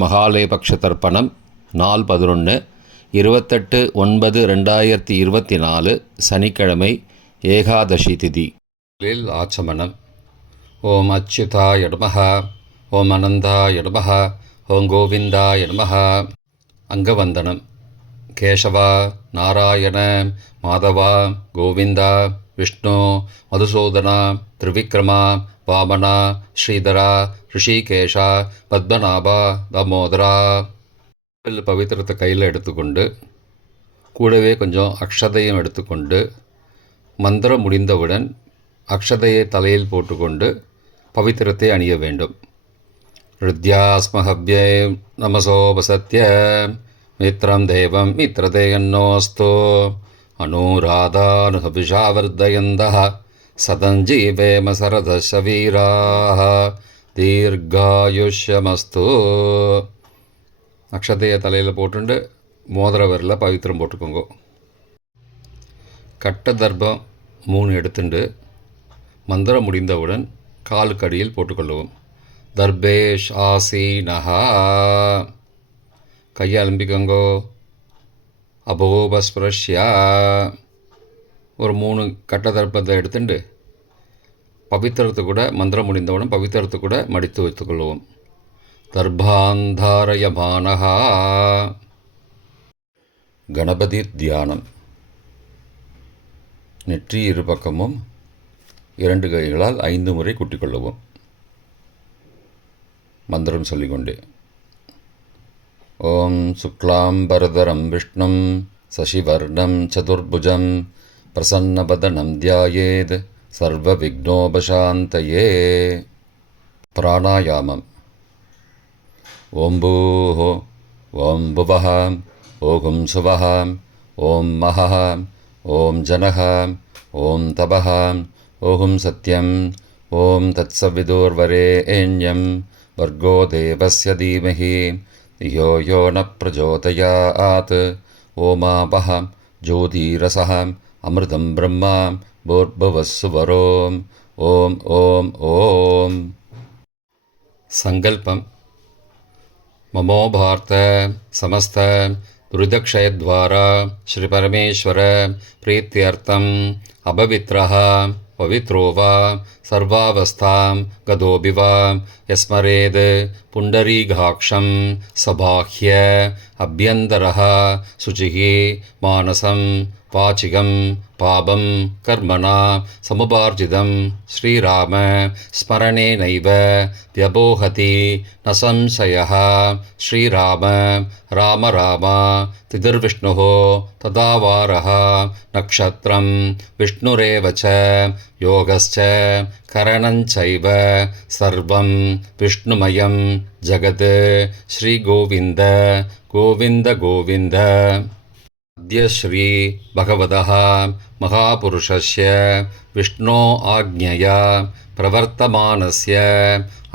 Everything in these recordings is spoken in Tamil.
மகாலயபக்ஷ தர்ப்பணம் நாள் 11 28/9/2024 சனிக்கிழமை ஏகாதசி திதி. ஆச்சமனம். ஓம் அச்சுதாய நமஹ, ஓம் அனந்தாய நமஹ, ஓம் கோவிந்தாய நமஹ. அங்கவந்தனம். கேசவா, நாராயண, மாதவா, கோவிந்தா, விஷ்ணு, மதுசூதனா, திரிவிக்ரமா, வாமனா, ஸ்ரீதரா, ரிஷிகேஷா, பத்மநாபா, தாமோதரா. பவித்திரத்தை கையில் எடுத்துக்கொண்டு கூடவே கொஞ்சம் அக்ஷதையும் எடுத்துக்கொண்டு மந்திரம் முடிந்தவுடன் அக்ஷதையை தலையில் போட்டுக்கொண்டு பவித்திரத்தை அணிய வேண்டும். ருத்யாஸ்மஹவ்யே நமசோபசத்ய மித்ரம் தேவம் மித்ரதேயன்னோஸ்தோ அனுராதானுஹபிஷாவர்தயந்தः சதஞ்சீவேம சரதசவீராः தீர்காயுஷ்யமஸ்து. அக்ஷதையை தலையில் போட்டுண்டு மோதிர விரலில் பவித்திரம் போட்டுக்கோங்க. கட்ட தர்ப்பம் 3 எடுத்துண்டு மந்திரம் முடிந்தவுடன் காலுக்கடியில் போட்டுக்கொள்ளவும். தர்பேஷ் ஆசீனஹா. கையை அலம்பிக்கோங்கோ. அபோபஸ்பிரஷ்யா. ஒரு 3 கட்ட தர்ப்பத்தை எடுத்துட்டு பவித்திரத்தை கூட மந்திரம் முடிந்தவுடன் பவித்திரத்தை கூட மடித்து வைத்துக்கொள்வோம். தர்பாந்தாரயமானஹா. கணபதி தியானம். நெற்றி இரு பக்கமும் 2 கைகளால் 5 முறை குட்டிக்கொள்ளவும். மந்திரம் சொல்லிக்கொண்டே. ஓம் சுக்லாம்பரதரம் விஷ்ணும் சசிவர்ணம் சதுர்புஜம் பிரசன்னபதனம் தியாயேத் சர்வ விக்னோபசாந்தயே. பிராணாயாமம். ஓம் பூஹோ, ஓம் புவஹ, ஓம் சுவஹ, ஓம் மஹஹ, ஓம் ஜனஹ, ஓம் தபஹ, ஓம் சத்யம், ஓம் தத்சவிதுர்வரேண்யம் வர்கோ தேவஸ்ய தீமஹி யோ யோ ந பிரச்சோதயாத். ஓமாபஹ ஜோதிரசஹ அமிர்தம் பிரம்மா பூர்புவஸ்ஸுவரோம். ஓம் ஓம் ஓம். சங்கல்பம். மமோ பார்த்த சமஸ்த துரிதக்ஷயத்வாரா ஸ்ரீ பரமேஸ்வர பிரீத்தியர்த்தம் அபவித்ரஹ பவித்ரோ வா சர்வாவஸ்தாம் கதோபி வா யஸ்மரேத் புண்டரீகாக்ஷம் சபாஹ்ய அப்யந்தரஹ சுச்சிः மானசம் வாச்சிகம் பாபம் கர்மணா சமுபார்ஜிதம் ஸ்ரீராம ஸ்மரணேனைவ வ்யபோஹதி ந சம்சயः. ஸ்ரீராம ராம ராம திதிர்விஷ்ணுः ததாவாரः நக்ஷத்ரம் விஷ்ணுரேவ ச யோகஸ்ச கரணஞ்சைவ சர்வம் விஷ்ணுமயம் ஜகத். ஸ்ரீகோவிந்த கோவிந்த கோவிந்த. அத்ய ஸ்ரீ பகவதः மகாபுருஷஸ்ய விஷ்ணோ ஆக்ஞயா பிரவர்த்தமானஸ்ய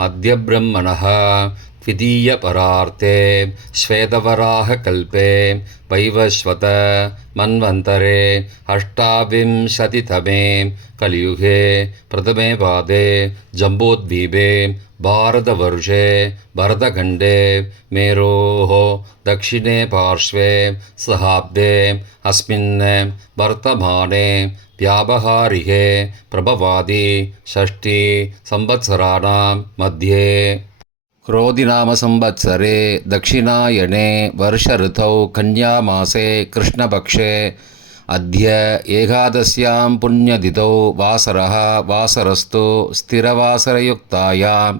அத்ய பிரம்மணः த்விதீய பரார்த்தே ஸ்வேதவராக கல்பே வைவஸ்வத மன்வந்தரே அஷ்டாவிம்சதிதமே கலியுகே பிரதமே பாதே ஜம்போத்வீபே பாரதவர்ஷே பரதகண்டே மேரோः दक्षिणे पार्श्वे सहाब्दे अस्मिन् वर्तमाने व्यावहारिके प्रभवादि षष्ठी संवत्सराणां मध्ये क्रोधिनाम संवत्सरे दक्षिणायने वर्षऋतौ कन्यामासे कृष्णपक्षे अद्य एकादश्यां पुण्यतिथौ वासरः वासरस्तु स्थिरवासरयुक्तायाम्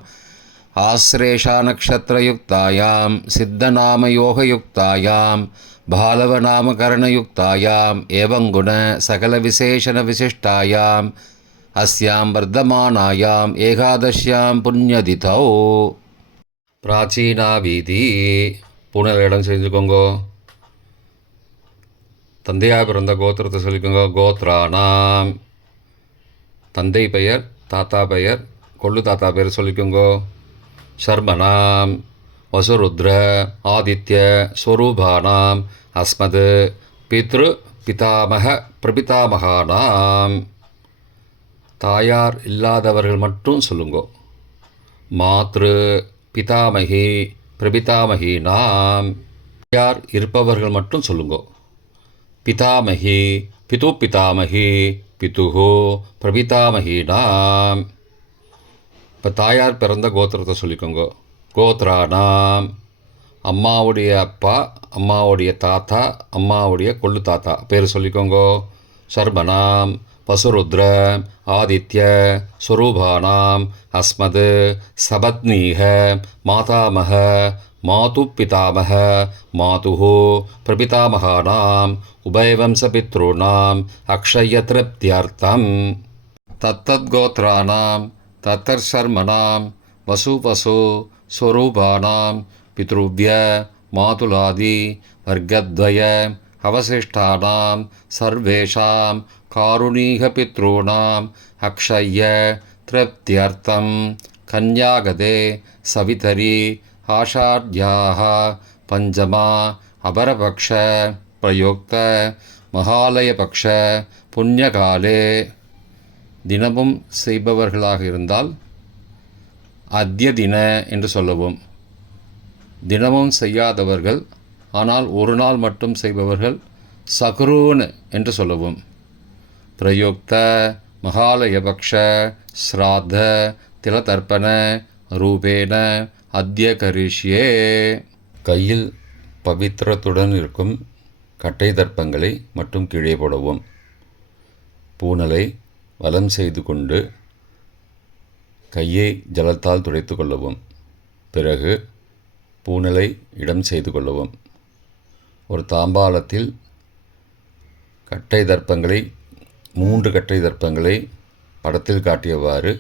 आश्लेषानक्षत्रयुक्तायां सिद्धनामयोगयुक्तायां बालवनामकरणयुक्तायाम् एवं गुण सकलविशेषणविशिष्टायाम् अस्यां वर्धमानायाम् एकादश्यां पुण्यतिथौ. பிராச்சீனா வீதி. பூனல் இடம் செஞ்சுக்கோங்கோ. தந்தையாக பிறந்த கோத்திரத்தை சொல்லிக்கோங்க. கோத்ரானாம். தந்தை பெயர், தாத்தா பெயர், கொள்ளு தாத்தா பெயர் சொல்லிக்கோங்கோ. शर्मणां वसुरुद्र आदित्य स्वरूपाणाम् अस्मद् पितृ पितामह प्रपितामहानाम्. தாயார் இல்லாதவர்கள் மட்டும் சொல்லுங்கோ. மாத்ரு பிதாமகி பிரபிதாமகீனாம். யார் இருப்பவர்கள் மட்டும் சொல்லுங்கோ. பிதாமகி, பிது பிதாமகி, பிதுஹோ பிரபிதாமகீனாம். இப்போ தாயார் பிறந்த கோத்திரத்தை சொல்லிக்கோங்க. கோத்ரானாம், அம்மாவுடைய அப்பா, அம்மாவுடைய தாத்தா, அம்மாவுடைய கொள்ளு தாத்தா பேர் சொல்லிக்கோங்க. சர்மனாம், வசுருத்ர, ஆதித்ய, ஸ்வரூபானாம், அஸ்மது, சபத்னீக, மாதாமக, மாது பிதாமக, மாதுஹோ பிரபிதாமகானாம், உபயவம்சபித்ருணாம் அக்ஷயத்ருப்தியர்த்தம். தத்தத்கோத்ரானாம் தத்தர்ஷர்மனாம் வசு ஸ்வரூபானாம் பித்ருவ்ய மாதுலாதி வர்க்கத்வய அவசிஷ்டானாம் சர்வேஷாம் காருணீகபித்ருணாம் அக்ஷய திருப்தியர்த்தம் கன்யாகதே சவிதரி ஆஷாட்யாः பஞ்சமா அபரபக்ஷ பிரயுக்த மகாலயபக்ஷ புண்ணியகாலே. தினமும் செய்பவர்களாக இருந்தால் அத்ய தின என்று சொல்லவும், தினமும் செய்யாதவர்கள் ஆனால் ஒரு நாள் மட்டும் செய்பவர்கள் சகுரூன் என்று சொல்லவும். பிரயுக்த மகாலயபக்ஷ ஸ்ராத்த திலதர்ப்பண ரூபேன அத்ய கரிஷ்யே. கையில் பவித்திரத்துடன் இருக்கும் கட்டை தர்ப்பங்களை மட்டும் கீழே போடவும். பூனலை வலம் செய்து கொண்டு கையை ஜலத்தால் துடைத்து கொள்ளவும். பிறகு பூனலை இடம் செய்து கொள்ளவும். ஒரு தாம்பாளத்தில் கட்டை தர்ப்பங்களை 3 கட்டை தர்ப்பங்களை படத்தில் காட்டியவாறு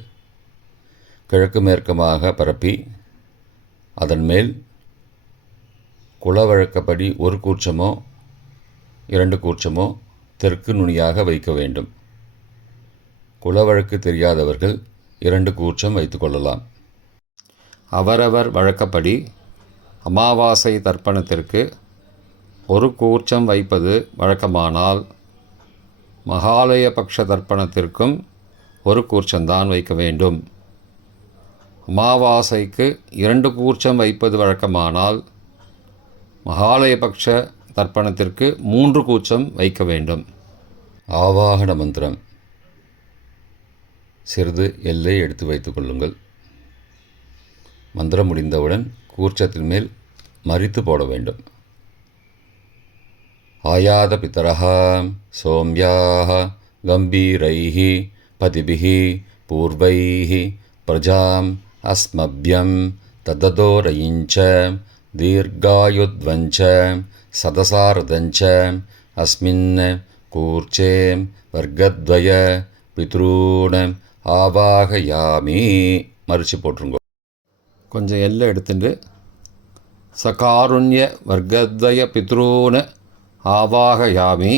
கிழக்கு மேற்கமாக பரப்பி அதன் மேல் குலவழக்கப்படி 1 கூர்ச்சமோ 2 கூர்ச்சமோ தெற்கு நுனியாக வைக்க வேண்டும். குலவழக்கு தெரியாதவர்கள் 2 கூர்ச்சம் வைத்து கொள்ளலாம். அவரவர் வழக்கப்படி அமாவாசை தர்ப்பணத்திற்கு 1 கூர்ச்சம் வைப்பது வழக்கமானால் மகாலயபக்ஷ தர்ப்பணத்திற்கும் 1 கூர்ச்சம்தான் வைக்க வேண்டும். அமாவாசைக்கு 2 கூர்ச்சம் வைப்பது வழக்கமானால் மகாலயபக்ஷ தர்ப்பணத்திற்கு 3 கூர்ச்சம் வைக்க வேண்டும். ஆவாகன மந்திரம். சிறிது எல்லை எடுத்து வைத்துக் கொள்ளுங்கள். மந்திரம் முடிந்தவுடன் கூர்ச்சத்தின் மேல் மரித்து போட வேண்டும். ஆயாத பிதரஹ சோம்யாஹ கம்பீரைஹ பதிபிஹ பூர்வைஹ பிரஜாம் அஸ்மப்யம் தததோரயிஞ்ச தீர்காயுத்வஞ்ச சதசாரதஞ்ச அஸ்மின் கூர்ச்சே வர்க்கத்வய பித்ரூண ஆவாகயாமி. மறித்து போட்டுருங்கோ. கொஞ்சம் எல்லை எடுத்துட்டு சகாருண்ய வர்க்கத்வய பித்ரூண ஆவாகயாமி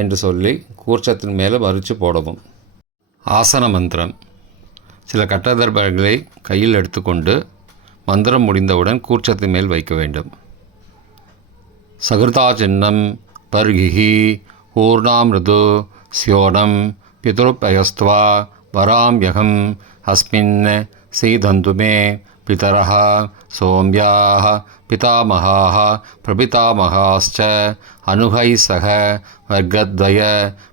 என்று சொல்லி கூர்ச்சத்தின் மேலே மறித்து போடவும். ஆசன மந்திரம். சில கட்டதர்பங்களை கையில் எடுத்துக்கொண்டு மந்திரம் முடிந்தவுடன் கூர்ச்சத்தின் மேல் வைக்க வேண்டும். சகிருதா சின்னம் பர்கிஹி ஊர்ணாமிருது ஸ்யோனம் பிதுருப்பயஸ்த்வா வராம்யகம் அஸ்மின் சீதந்து மே பிதரஹ சோம்யாஹ பிதாமகாஹ பிரபிதாமகாஸ்ச அனுகைः சக வர்க்கத்வய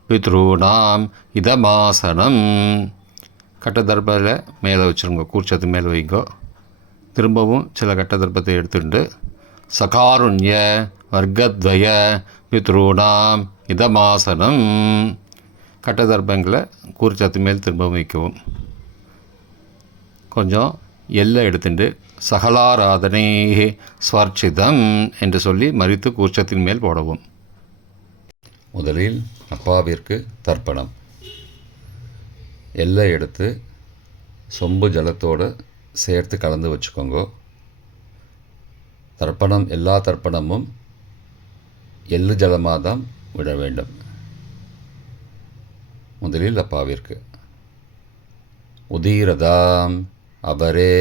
பித்ருணாம் இதமாசனம். கட்டதர்பத்தில் மேலே வச்சுருங்க. கூர்ச்சத்து மேலே வைங்கோ. திரும்பவும் சில கட்டதர்பத்தை எடுத்துட்டு சகாருண்ய வர்க்கத்வய பித்ருணாம் இதமாசனம். கட்டதர்பங்களை கூர்ச்சத்து மேல் திரும்பவும் வைக்கவும். கொஞ்சம் எல்லை எடுத்துட்டு சகலாராதனை ஸ்வர்ச்சிதம் என்று சொல்லி மறித்து கூர்ச்சத்தின் மேல் போடவும். முதலில் அப்பாவிற்கு தர்ப்பணம். எல்லை எடுத்து சொம்பு ஜலத்தோடு சேர்த்து கலந்து வச்சுக்கோங்க. தர்ப்பணம் எல்லா தர்ப்பணமும் எள்ளு ஜலமாக தான் விட வேண்டும். முதலில் அப்பாவிற்கு உதீரதாம் அபரே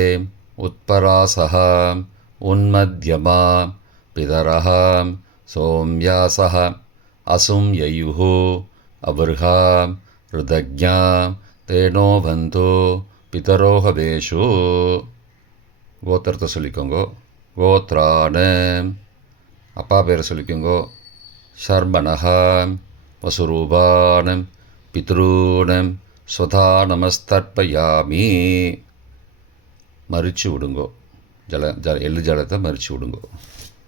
உத்பராசஹா உன்மத்யமா பிதரஹாம் சோம்யாசஹ அசும் யயுஹு அவர்ஹாம் ருதஜ்ஞாம் தேனோ பந்தோ பிதரோஹவேஷு. கோத்திரத்தை சொல்லிக்கோங்கோ. கோத்ரான. அப்பா பேரை சொல்லிக்கோங்கோ. ஷர்மணஹாம் வசுரூபானம் பித்ரூனம் ஸ்வதா நமஸ்தர்ப்பயாமி. மறிச்சு விடுங்கோ. எள்ளு ஜலத்தை மறிச்சு விடுங்கோ.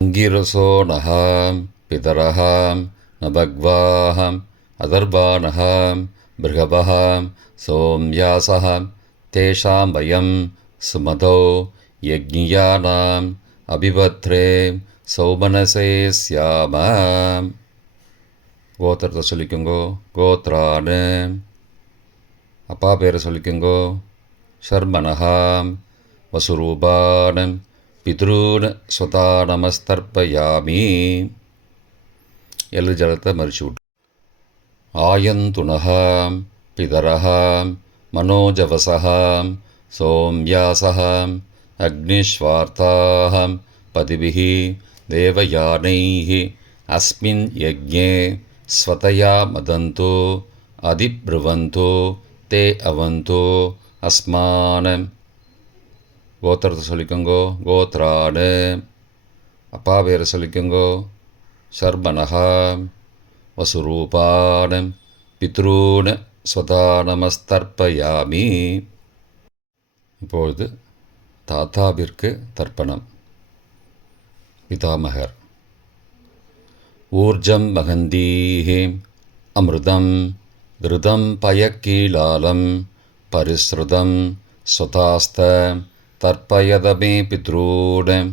அங்கிரசோ நகாம் பிதரஹாம் நபக்வாஹாம் அதர்பானஹாம் பிருகபஹாம் சோம்யாசஹாம் தேஷாம் வயம் சுமதோ யக்ஞியானாம் அபிபத்ரே சௌமனசே ஸ்யாமாம். கோத்திரத்தை சொல்லிக்கோங்கோ. கோத்ரானு. அப்பா பேரை சொல்லிக்கோங்கோ. ஷர்மணஹாம் வசுரூபானம் பித்ரூன் ஸ்வதா நமஸ்தர்ப்பயாமி. எள்ளு ஜலத்தை மறிச்சு விட்டு. ஆயந்துனஹாம் பிதரஹாம் மனோஜவசஹாம் சோம்யாசஹாம் அக்னிஸ்வார்த்தாஹாம் பதிபிஹி தேவயானைஹி அஸ்மின் யஜ்ஞே ஸ்வதயா மதந்தோ அதிப்ருவந்தோ தே அவந்தோ அஸ்மானம். கோத்திரத்தை சொல்லிக்கோங்கோ. கோத்ரானு. அப்பா பேரை சொல்லிக்கோங்கோ. ஷர்மணஹாம் வசுரூபானம் பித்ரூன் ஸ்வதா நமஸ்தர்ப்பயாமி. இப்பொழுது தாத்தாவிற்கு தர்ப்பணம். பிதாமகர். ஊர்ஜம் மகந்தீஹி அமிர்தம் கிருதம் பயக்கீலாலம் பரிஸ்ருதம் ஸ்வதாஸ்த தர்ப்பயதமே பித்ரூன்.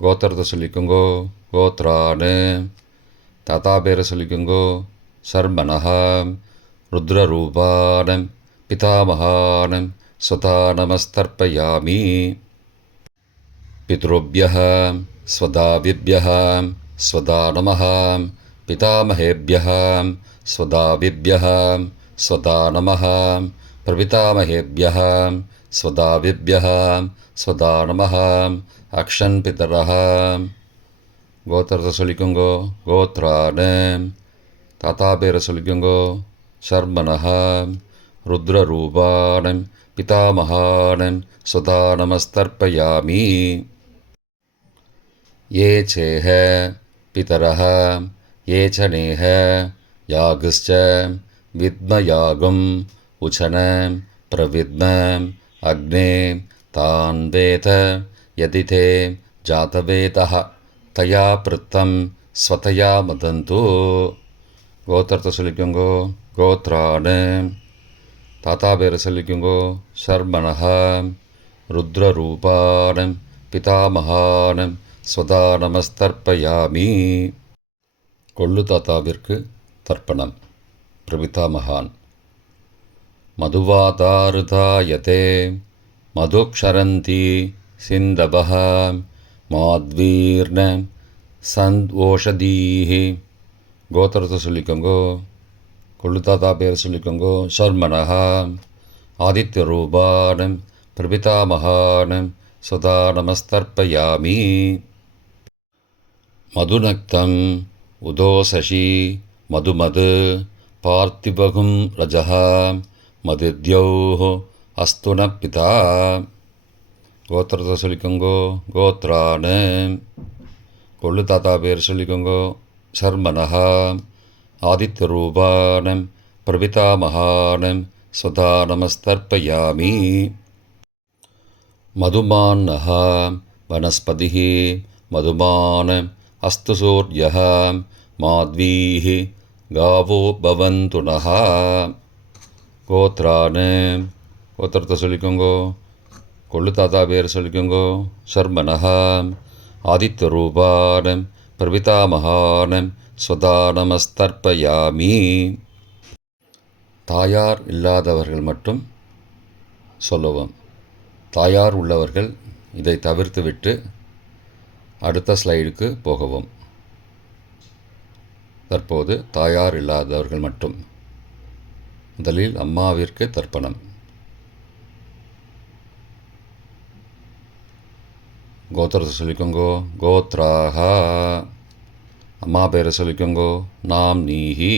கோத்திரத்தை சொல்லிக்கோங்கோ. கோத்ரானு. தாத்தா பேரை சொல்லிக்கோங்கோ. ஷர்மணஹாம் ருத்ரரூபானம் பிதாமகானம் ஸ்வதா நமஸ்தர்ப்பயாமி. பித்ருப்யஹ ஸ்வதாவிப்யஹ ஸ்வதா நமஹ பிதாமகேப்யஹ ஸ்வதாவிப்யஹ ஸ்வதா நமஹ பிரபிதாமகேப்யஹ ஸ்வதாவிப்யஹ ஸ்வதா நமஹ அக்ஷன் பிதரஹ. கோத்திரத்தை சொல்லிக்கோங்கோ. கோத்ரானு. தாத்தா பேரை சொல்லிக்கோங்கோ. ஷர்மணஹாம் ருத்ரரூபானம் பிதாமகானம் ஸ்வதா நமஸ்தர்ப்பயாமி. ये चेह पितरः ये च नेह यागश्च विद्मयागम् उचन प्रविद्म अग्ने तान् वेद यदि ते जातवेदः तया पृत्तं स्वतया मदन्तु. கோத்திரத்தை சொல்லிக்கோங்கோ. கோத்ரானு. தாத்தா பேரை சொல்லிக்கோங்கோ. ஷர்மணஹாம் ருத்ரரூபானம் பிதாமகானம் ஸ்வதா நமஸ்தர்ப்பயாமி. கொள்ளு தாத்தாவிற்கு தர்ப்பணம். பிரபிதாமகான். மதுவாதாருதாயதே மதுக்ஷரந்தி சிந்தபஹ மாத்வீர்ண சந்த்வோஷதீஹி. கோத்திரத்தை சொல்லிக்கோங்கோ. கொள்ளு தாத்தா பேர் சொல்லிக்கோங்கோ. ஷர்மணஹாம் ஆதித்யரூபானம் பிரபிதாமகானம் ஸ்வதா நமஸ்தர்ப்பயாமி. மதுநக்தம் உதோசசி மதுமது பார்த்திபகும் ரஜஹ மதித்யௌஹ அஸ்துன பிதா. கோத்திரத்தை சொல்லிக்கோங்கோ. கோத்ரானு. கொள்ளு தாத்தா பேர் சொல்லிக்கோங்கோ. ஷர்மணஹா ஆதித்யரூபானம் பிரபிதாமகானம் ஸ்வதா நமஸ்தர்ப்பயாமி. மதுமான்னஹ வனஸ்பதிः மதுமான் அஸ்து சூர்யः மாத்வீः காவோ பவந்து நஹ. கோத்ரானு. கோத்திரத்தை சொல்லிக்கோங்கோ. கொள்ளு தாத்தா பேர் சொல்லிக்கோங்கோ. ஷர்மணஹா ஆதித்யரூபானம் பிரபிதாமகானம் ஸ்வதா நமஸ்தர்ப்பயாமி. தாயார் இல்லாதவர்கள் மட்டும் சொல்லவும். தாயார் உள்ளவர்கள் இதை தவிர்த்துவிட்டு அடுத்த ஸ்லைடுக்கு போகவும். தற்போது தாயார் இல்லாதவர்கள் மட்டும். முதலில் அம்மாவிற்கு தர்ப்பணம். கோத்திரத்தை சொல்லிக்கோங்கோ. கோத்ராஹா. அம்மா பேரை சொல்லிக்கோங்கோ. நாம் நீஹி.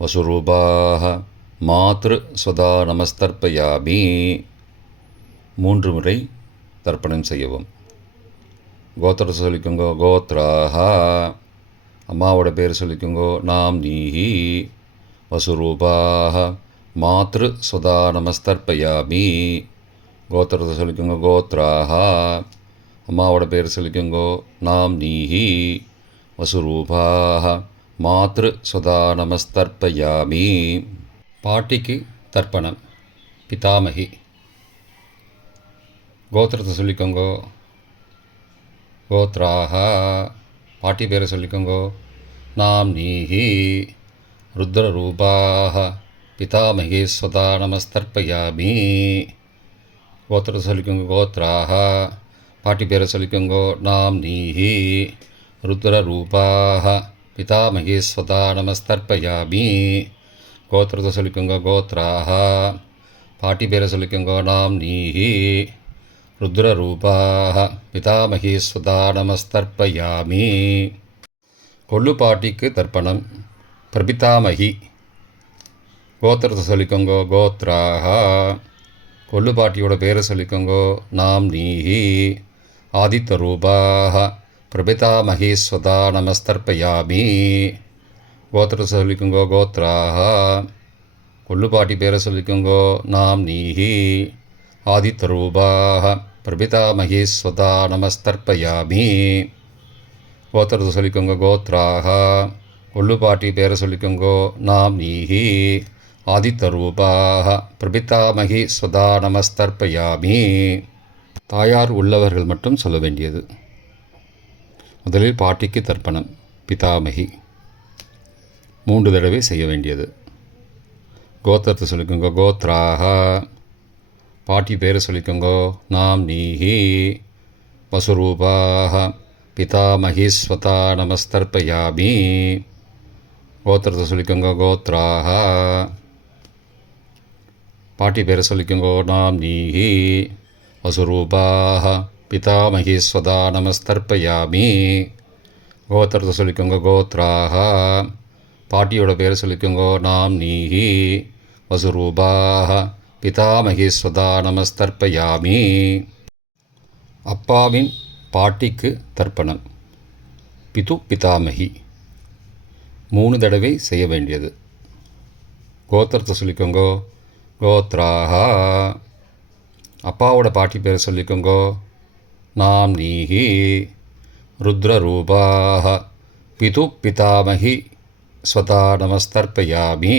வசுரூபாஹ மாத்ரு ஸ்வதா நமஸ்தர்ப்பயாமி. 3 முறை தர்ப்பணம் செய்யவும். கோத்திரத்தை சொல்லிக்கோங்க. கோத்ராஹா. அம்மாவோட பேர் சொல்லிக்கோங்க. நாம் நீஹி வசுரூபாக மாத்ரு சுதா நமஸ்தர்ப்பயாமி. கோத்திரத்தை சொல்லிக்கோங்க. கோத்ராஹா. அம்மாவோட பேர் சொல்லிக்கோங்க. நாம் நீஹி வசுரூபாக மாத்ரு சுதா நமஸ்தர்ப்பயாமி. பாட்டிக்கு தர்ப்பணம். பிதாமகி. கோத்திரத்தை சொல்லிக்கோங்க. கோத்ராஹா. பாட்டி பேரை சொல்லிக்கோங்க. நாம் நீஹி ருத்ரரூபாக பிதாமகி ஸ்வதா நமஸ்தர்ப்பயாமி. கோத்திரத்தை சொல்லிக்கோங்க. கோத்ராஹா. பாட்டி பேரை சொல்லிக்கோங்க. நாம் நீஹி ருத்ரரூபாக பிதாமகி ஸ்வதா நமஸ்தர்ப்பயாமி. கோத்திரத்தை சொல்லிக்கோங்க. கோத்ராஹா. பாட்டி பேரை சொல்லிக்கோங்க. நாம் நீஹி ருத்ரரூபாக பிதாமகி ஸ்வதா நமஸ்தர்ப்பயாமி. கொள்ளு பாட்டிக்கு தர்ப்பணம். பிரபிதாமகி. கோத்திரத்தை சொல்லிக்கோங்க. கோத்ராஹா. கொள்ளு பாட்டியோட பேரை சொல்லிக்கோங்க. நாம் நீஹி ஆதித்யரூபாக பிரபிதாமகி ஸ்வதா நமஸ்தர்ப்பயாமி. கோத்திரத்தை சொல்லிக்கோங்க. கோத்ராஹா. கொள்ளு பாட்டி பேரை சொல்லிக்கோங்க. நாம் நீஹி ஆதித்யரூபாக பிரபிதாமகி ஸ்வதா நமஸ்தர்ப்பயாமி. கோத்திரத்தை சொல்லிக்கோங்க. கோத்ராஹா. கொள்ளு பாட்டி பேரை சொல்லிக்கோங்க. நாம் நீஹி ஆதித்யரூபாக பிரபிதாமகி ஸ்வதா நமஸ்தர்ப்பயாமி. தாயார் உள்ளவர்கள் மட்டும் சொல்ல வேண்டியது. முதலில் பாட்டிக்கு தர்ப்பணம். பிதாமகி 3 தடவை செய்ய வேண்டியது. கோத்திரத்தை சொல்லிக்கோங்க. கோத்ராஹா. பாட்டி பேரை சொல்லிக்கோங்க. நாம் நீஹி வசுரூபாக பிதாமகி ஸ்வதா நமஸ்தர்ப்பயாமி. கோத்திரத்தை சொல்லிக்கோங்க. கோத்ராஹா. பாட்டி பேரை சொல்லிக்கோங்க. நாம் நீஹி வசுரூபாக பிதாமகி ஸ்வதா நமஸ்தர்ப்பயாமி. கோத்திரத்தை சொல்லிக்கோங்க. கோத்ராஹா. பாட்டியோட பேரை சொல்லிக்கோங்க. நாம் நீஹி வசுரூபாக பிதாமகி ஸ்வதா நமஸ்தர்ப்பயாமி. அப்பாவின் பாட்டிக்கு தர்ப்பணம். பிது பிதாமகி 3 தடவை செய்ய வேண்டியது. கோத்திரத்தை சொல்லிக்கோங்க. கோத்ராஹா. அப்பாவோட பாட்டி பேரை சொல்லிக்கோங்க. நாம் நீஹி ருத்ரரூபாக பிது பிதாமகி ஸ்வதா நமஸ்தர்ப்பயாமி.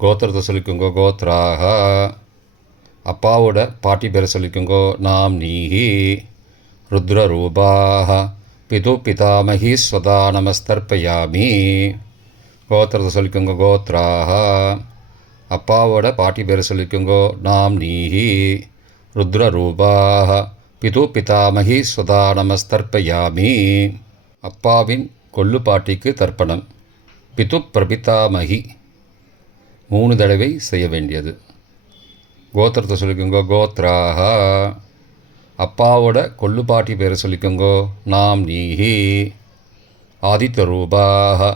கோத்திரத்தை சொல்லிக்கோங்க. கோத்ராஹா. அப்பாவோட பாட்டி பேரை சொல்லிக்கோங்க. நாம் நீஹி ருத்ரரூபாக பிது பிதாமகி ஸ்வதா நமஸ்தர்ப்பயாமி. கோத்திரத்தை சொல்லிக்கோங்க. கோத்ராஹா. அப்பாவோட பாட்டி பேரை சொல்லிக்கோங்க. நாம் நீஹி ருத்ரரூபாக பிது பிதாமகி ஸ்வதா நமஸ்தர்ப்பயாமி. அப்பாவின் கொள்ளு பாட்டிக்கு தர்ப்பணம். பிது பிரபிதாமகி 3 தடவை செய்ய வேண்டியது. கோத்திரத்தை சொல்லிக்கோங்க. கோத்ராஹா. அப்பாவோட கொள்ளு பாட்டி பேரை சொல்லிக்கோங்க. நாம் நீஹி ஆதித்யரூபாக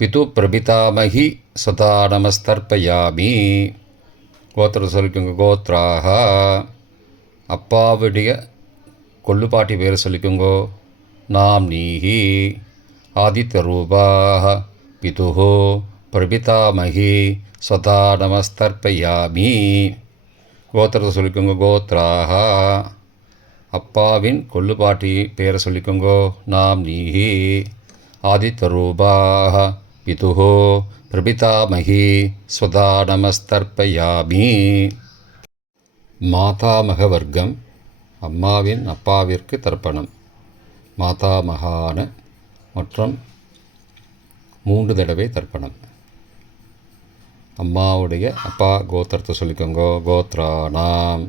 பிது பிரபிதாமகி ஸ்வதா நமஸ்தர்ப்பயாமி. கோத்திரத்தை சொல்லிக்கோங்க. கோத்ராஹா. அப்பாவுடைய கொள்ளு பாட்டி பேரை சொல்லிக்கோங்க. நாம் நீஹி ஆதித்யரூபாக பிதுஹோ பிரபிதாமகி ஸ்வதா நமஸ்தர்ப்பயாமி. கோத்திரத்தை சொல்லிக்கோங்க. கோத்ராஹா. அப்பாவின் கொள்ளு பாட்டி பேரை சொல்லிக்கோங்க. நாம் நீஹி ஆதித்யரூபாக பிதுஹோ பிரபிதாமகி ஸ்வதா நமஸ்தர்ப்பயாமி. மாதாமக வர்க்கம். அம்மாவின் அப்பாவிற்கு தர்ப்பணம். மாதாமகான மற்றும் 3 தடவை தர்ப்பணம். அம்மாவுடைய அப்பா கோத்திரத்தை சொல்லிக்கோங்க. கோத்ராணாம்.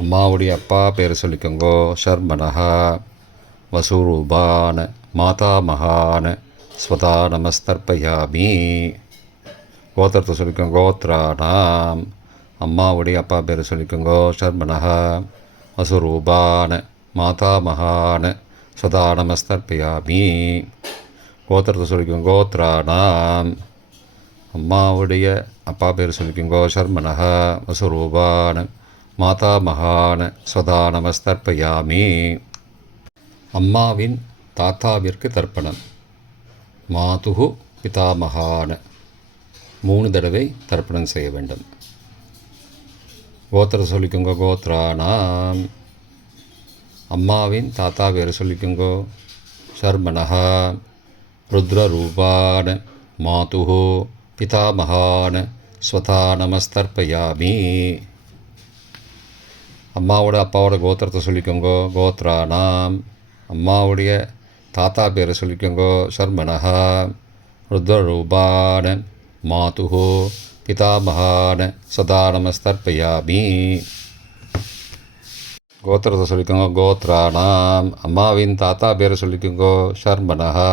அம்மாவுடைய அப்பா பேரை சொல்லிக்கோங்க. ஷர்மனஹா வசுரூபான மாதாமகான ஸ்வதா நமஸ்தர்ப்பயாமி. கோத்திரத்தை சொல்லிக்கோங்க. கோத்ராணாம். அம்மாவுடைய அப்பா பேரை சொல்லிக்கோங்க. ஷர்மனஹா வசுரூபான மாதாமகான ஸ்வதா நமஸ்தர்ப்பயாமி. கோத்திரத்தை சொல்லிக்கோங்க. கோத்ராணாம். அம்மாவுடைய அப்பா பேர் சொல்லிக்கோங்க. ஷர்மனஹா வசுரூபான மாதாமகான ஸ்வதா நமஸ்தர்ப்பயாமி. அம்மாவின் தாத்தாவிற்கு தர்ப்பணம். மாதுகு பிதாமகான 3 தடவை தர்ப்பணம் செய்ய வேண்டும். கோத்திரத்தை சொல்லிக்கோங்க. கோத்ரானாம். அம்மாவின் தாத்தா பேரை சொல்லிக்கோங்கோ. சர்மனஹா ருத்ரரூபான மாதுஹோ பிதாமகான ஸ்வதா நமஸ்தர்ப்பயாமி. அம்மாவோட அப்பாவோட கோத்திரத்தை சொல்லிக்கோங்கோ. கோத்ரானாம். அம்மாவுடைய தாத்தா பேரை சொல்லிக்கோங்கோ. சர்மனஹா ருத்ரரூபான மாதுஹோ பிதாமகான சதா நமஸ்தர்ப்பயாமி. கோத்திரத்தை சொல்லிக்கோங்க. கோத்ரானாம். அம்மாவின் தாத்தா பேரை சொல்லிக்கோங்கோ. சர்மனஹா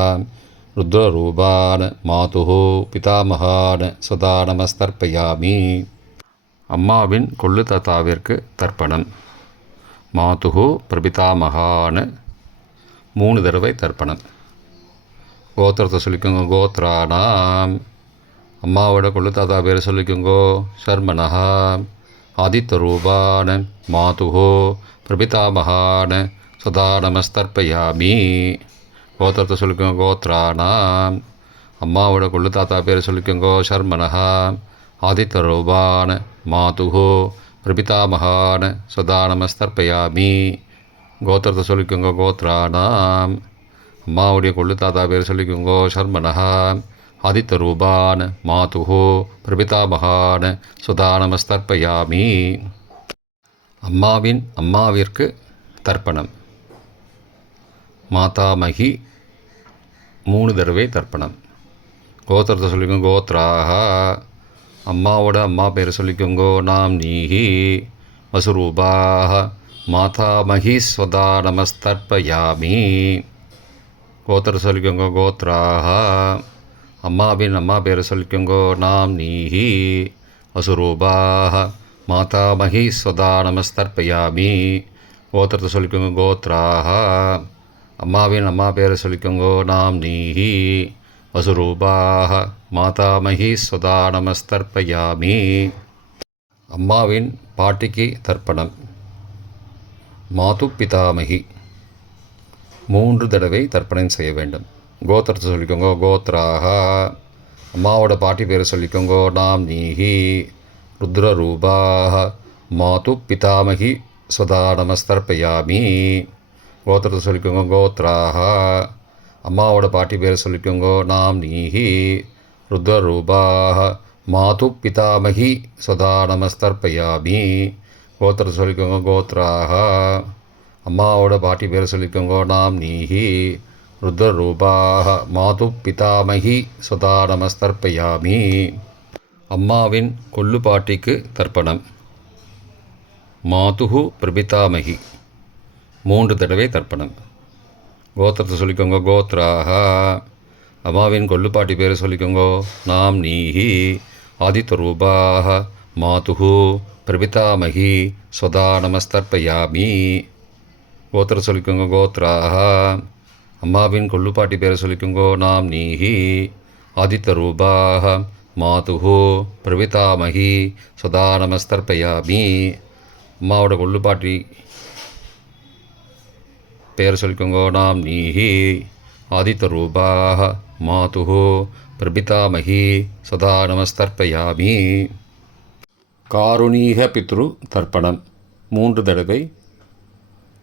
ருத்ரரூபான மாதுஹோ பிதாமகான சதா நமஸ்தர்ப்பயாமி. அம்மாவின் கொள்ளு தாத்தாவிற்கு தர்ப்பணம். மாதுஹோ பிரபிதாமகான 3 தடவை தர்ப்பணம். கோத்திரத்தை சொல்லிக்கோங்க. கோத்ரானாம். அம்மாவோட கொள்ளு தாத்தா பேரை சொல்லிக்கோங்கோ. சர்மனஹா ஆதித்தரூபான மாதுஹோ பிரபிதாமகான சதா நமஸ்தர்ப்பயாமி. கோத்திரத்தை சொல்லிக்கோங்க. கோத்ரானாம். அம்மாவோட கொள்ளு தாத்தா பேரை சொல்லிக்கோங்கோ. சர்மனஹா ஆதித்தரூபான மாதுஹோ பிரபிதாமகான சதா நமஸ்தர்ப்பயாமி. கோத்திரத்தை சொல்லிக்கோங்க. கோத்ரானாம். அம்மாவுடைய கொள்ளு தாத்தா பேர் சொல்லிக்கோங்கோ. சர்மனஹா ஆதித்தரூபான மாதுஹோ பிரபிதாமகான சுதா நமஸ்தர்ப்பயாமி. அம்மாவின் அம்மாவிற்கு தர்ப்பணம். மாதாமகி 3 தடவை தர்ப்பணம். கோத்திரத்தை சொல்லிக்கோங்க. கோத்ராஹா. அம்மாவோட அம்மா பேர் சொல்லிக்கோங்கோ. நாம் நீஹி வசுரூபாஹ மாதாமகி ஸ்வதா நமஸ்தர்ப்பயாமி. கோத்திரத்தை சொல்லிக்கோங்க. கோத்ராஹா. அம்மாவின் அம்மா பேரை சொல்லிக்கோங்கோ. நாம் நீஹி வசுரூபாஹ மாதாமகி ஸ்வதா நமஸ்தர்ப்பயாமி. கோத்திரத்தை சொல்லிக்கோங்க. கோத்ராஹா. அம்மாவின் அம்மா பேரை சொல்லிக்கோங்கோ. நாம் நீஹி வசுரூபாஹ மாதாமகி ஸ்வதா நமஸ்தர்ப்பயாமி. அம்மாவின் பாட்டிக்கு தர்ப்பணம். மாது பிதாமகி 3 தடவை தர்ப்பணம் செய்ய வேண்டும். கோத்திரத்தை சொல்லிக்கோங்க. கோத்ராஹா. அம்மாவோட பாட்டி பேரை சொல்லிக்கோங்கோ. நாம் நீஹி ருத்ரரூபாஹ மாது பிதாமகி ஸ்வதா நமஸ்தர்ப்பயாமி. கோத்திரத்தை சொல்லிக்கோங்க. கோத்ராஹா. அம்மாவோட பாட்டி பேரை சொல்லிக்கோங்கோ. நாம் நீஹி ருத்ரரூபாஹ மாது பிதாமகி ஸ்வதா நமஸ்தர்ப்பயாமி. கோத்திரத்தை சொல்லிக்கோங்க. கோத்ராஹா. அம்மாவோட பாட்டி பேரை சொல்லிக்கோங்கோ. நாம் நீஹி ருத்ரரூபாஹ மாது பிதாமகி ஸ்வதா நமஸ்தர்ப்பயாமி. அம்மாவின் கொள்ளு பாட்டிக்கு தர்ப்பணம். மாதுஹு பிரபிதாமகி 3 தடவை தர்ப்பணம். கோத்திரத்தை சொல்லிக்கோங்க. கோத்ராஹா. அம்மாவின் கொள்ளு பாட்டி பேரை சொல்லிக்கோங்கோ. நாம் நீஹி ஆதித்தரூபாஹ மாதுஹு பிரபிதாமகி ஸ்வதா நமஸ்தர்ப்பயாமி. கோத்திரத்தை சொல்லிக்கோங்க. கோத்ராஹா. அம்மாவின் கொள்ளு பாட்டி பேரை சொல்லிக்கோங்கோ. நாம் நீஹி ஆதித்தரூபாஹ மாதுஹு பிரபிதாமகி ஸ்வதா நமஸ்தர்ப்பயாமி. அம்மாவோட கொள்ளு பாட்டி பேரை சொல்லிக்கோங்கோ. நாம் நீஹி ஆதித்தரூபாஹ மாதுஹு பிரபிதாமகி சதா நமஸ்தர்ப்பயாமி. காருணீக பித்ரு தர்ப்பணம். 3 தடவை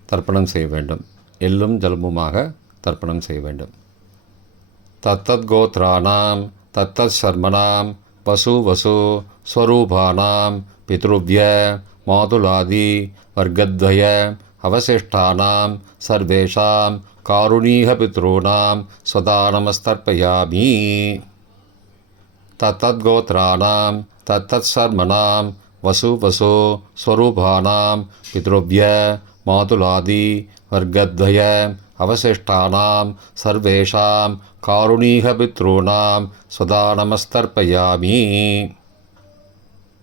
தர்ப்பணம் செய்ய வேண்டும். எள்ளும் ஜலமுமாக தர்ப்பணம் செய்ய வேண்டும். தத்தத் கோத்ரானாம் தத்தத் சர்மனாம் வசு வசு ஸ்வரூபானாம் பித்ருவ்ய மாதுலாதி வர்க்கத்வய அவசிஷ்டானாம் சர்வேஷாம் காருணீக பித்ருணாம் சதா நமஸ்தர்ப்பயாமி. தத்தத் கோத்ரானாம் தத்தத் சர்மனாம் வசு வசு ஸ்வரூபானாம் பித்ருவ்ய மாதுலாதி வர்க்கத்வய அவசிஷ்டானாம் சர்வேஷாம் காருணீக பித்ருணாம் சதா நமஸ்தர்ப்பயாமி.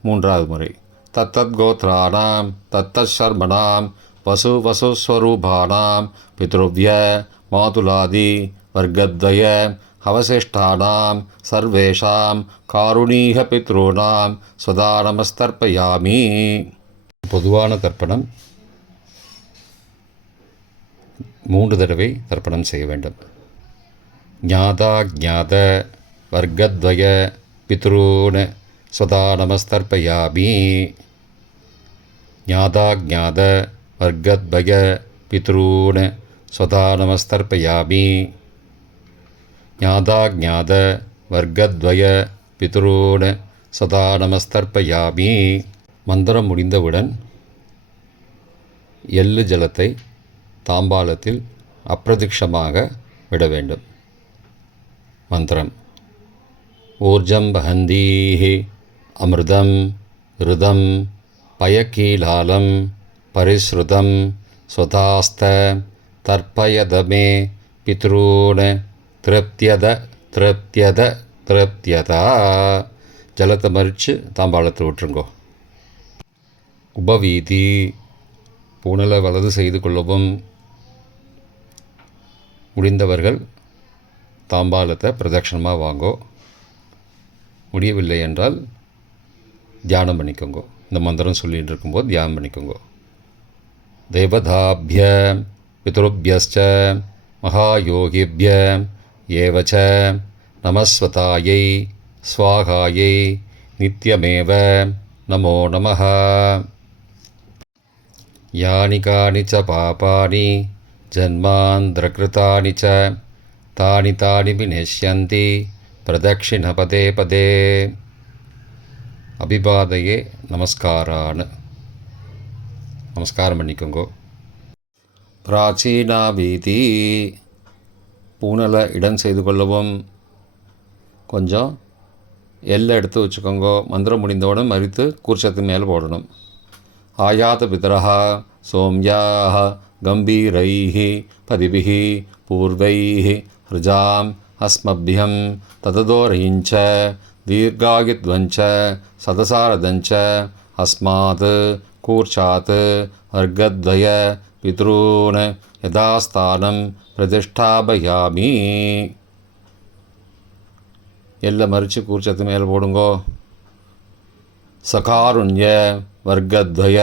3வது முறை. தத்தத் கோத்ரானாம் தத்தத் சர்மனாம் வசு வசு ஸ்வரூபானாம் பித்ருவ்ய மாதுலாதி வர்க்கத்வய அவசிஷ்டானாம் சர்வேஷாம் காருணீக பித்ருணாம் சதா நமஸ்தர்ப்பயாமி. பொதுவான தர்ப்பணம் 3 தடவை தர்ப்பணம் செய்ய வேண்டும். ஞாதா ஞாத வர்க்கத்வய பித்ரூன் ஸ்வதா நமஸ்தர்ப்பயாமி. ஞாதா ஞாத வர்க்கத்வய பித்ரூன் ஸ்வதா நமஸ்தர்ப்பயாமி. ஞாதா ஞாத வர்க்கத்வய பித்ரூன் சதா நமஸ்தர்ப்பயாமி. மந்திரம் முடிந்தவுடன் எள்ளு ஜலத்தை தாம்பாளத்தில் அப்பிரதிக்ஷமாக விட வேண்டும். மந்திரம்: ஊர்ஜம் வஹந்தீஹி அமிர்தம் ருதம் பயக்கீலாலம் பரிஸ்ருதம் ஸ்வதாஸ்த தர்ப்பயதமே பித்ரூன் திருப்தியத திருப்தியத திருப்தியதா. ஜலத்தை மறித்து தாம்பாளத்தை விட்டுருங்கோ. உபவீதி: பூணலை வலது செய்து கொள்ளவும். முடிந்தவர்கள் தாம்பாளத்தை பிரதட்சணமாக வாங்கோ. முடியவில்லை என்றால் தியானம் பண்ணிக்கோங்க. இந்த மந்திரம் சொல்லிகிட்டு இருக்கும்போது தியானம் பண்ணிக்கோங்க. தேவதாபிய பித்ருபியஸ்ச மகாயோகிபிய ஏவச்ச நமஸ்வதாயை ஸ்வாகாயை நித்யமேவ நமோ நமः. யானி கானி ச பாபானி ஜன்மாந்திரகிருதானி ச தானி தானி விநஷ்யந்தி பிரதக்ஷிண பதே பதே. அபிபாதையே நமஸ்காரான். நமஸ்காரம் பண்ணிக்கோங்கோ. பிராச்சீனா வீதி: பூணலை இடம் செய்து கொள்ளவும். கொஞ்சம் எல்லை எடுத்து வச்சுக்கோங்க. மந்திரம் முடிந்தவுடன் மறித்து கூர்ச்சத்து மேலே போடணும். ஆயாத பிதரஹ சோம்யாஹ கம்பீரைஹி பதிபிஹி பூர்வைஹி ருஜாம் அஸ்மபியம் தததோரயிஞ்ச தீர்காயுத்வஞ்ச சதசாரதஞ்ச அஸ்மாத் கூர்ச்சாத் வர்க்கத்வய பித்ரூன் யதாஸ்தானம் பிரதிஷ்டாபயாமி. எல்லாம் மறித்து கூர்ச்சத்து மேலே போடுங்கோ. சகாருண்ய வர்க்கத்வய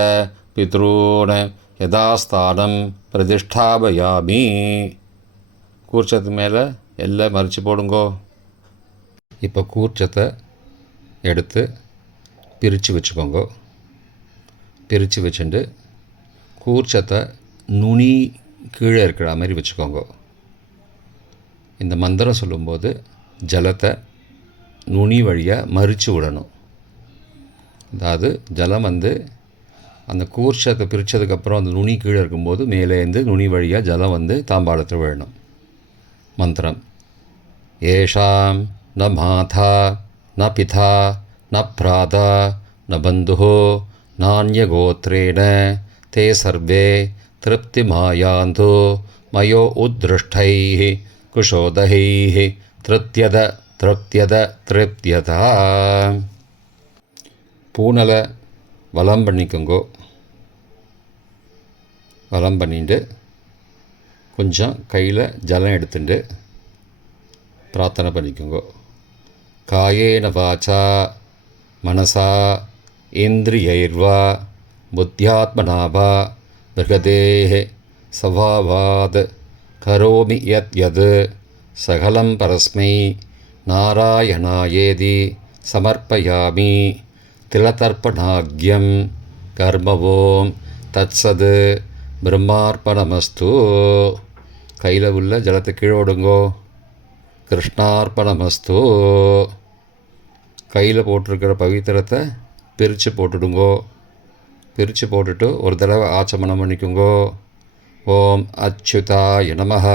பித்ரூன் யதாஸ்தானம் பிரதிஷ்டாபயாமி. கூர்ச்சத்து மேலே எல்லாம் மறித்து போடுங்கோ. இப்போ கூர்ச்சத்தை எடுத்து பிரித்து வச்சுக்கோங்க. பிரித்து வச்சுட்டு கூர்ச்சத்தை நுனி கீழே இருக்கிற மாதிரி வச்சுக்கோங்க. இந்த மந்திரம் சொல்லும்போது ஜலத்தை நுனி வழியாக மறித்து விடணும். அதாவது ஜலம் அந்த கூர்ச்சத்தை பிரித்ததுக்கப்புறம் அந்த நுனி கீழே இருக்கும்போது மேலேருந்து நுனி வழியாக ஜலம் தாம்பாளத்தில் விழணும். மந்திரம்: ஏஷாம் ந மாதா ந பிதா ந பிராதா ந பந்துஹோ நான்யகோத்ரேண தே சர்வே திருப்திமாயாந்தோ மயோ உத்ருஷ்டைः குஷோதகைः திருப்தியத திருப்தியத திருப்தியதா. பூணலை வலம் பண்ணிக்கோங்கோ. வலம் பண்ணிட்டு கொஞ்சம் கையில் ஜலம் எடுத்துட்டு பிரார்த்தனை பண்ணிக்கோங்கோ. காயேன வாச்சா மனசா இந்திரியைர்வா புத்தியாத்மனாவா பிருகதேஹ சவாவாத் கரோமி யத் யத் சகலம் பரஸ்மை நாராயணாயேதி சமர்ப்பயாமி. திலதர்ப்பணாக்யம் கர்மவோம் தத்சத் பிரம்மார்ப்பணமஸ்து. கையில் உள்ள ஜலத்தை கீழே விடுங்கோ. கிருஷ்ணார்ப்பணமஸ்து. கையில் போட்டிருக்கிற பவித்திரத்தை பிரித்து போட்டுடுங்கோ. பிரித்து போட்டுட்டு ஒரு தடவை ஆச்சமனம் பண்ணிக்கோங்கோ. ஓம் அச்சுதாய நமஹ,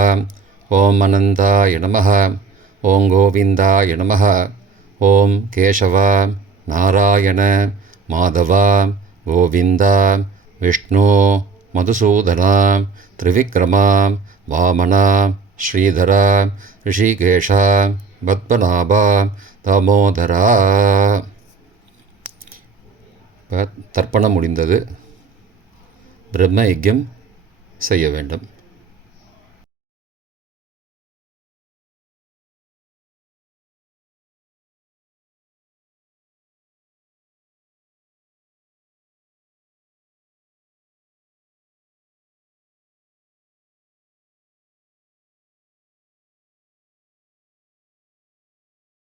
ஓம் அனந்தாய நமஹ, ஓம் கோவிந்தாய நமஹ, ஓம் கேசவ நாராயண மாதவ கோவிந்த விஷ்ணு மதுசூதன திரிவிக்ரம வாமன ஸ்ரீதர ரிஷிகேஷ பத்மநாப தாமோதரா. தர்ப்பணம் முடிந்தது. பிரம்ம யஜ்யம் செய்ய வேண்டும்.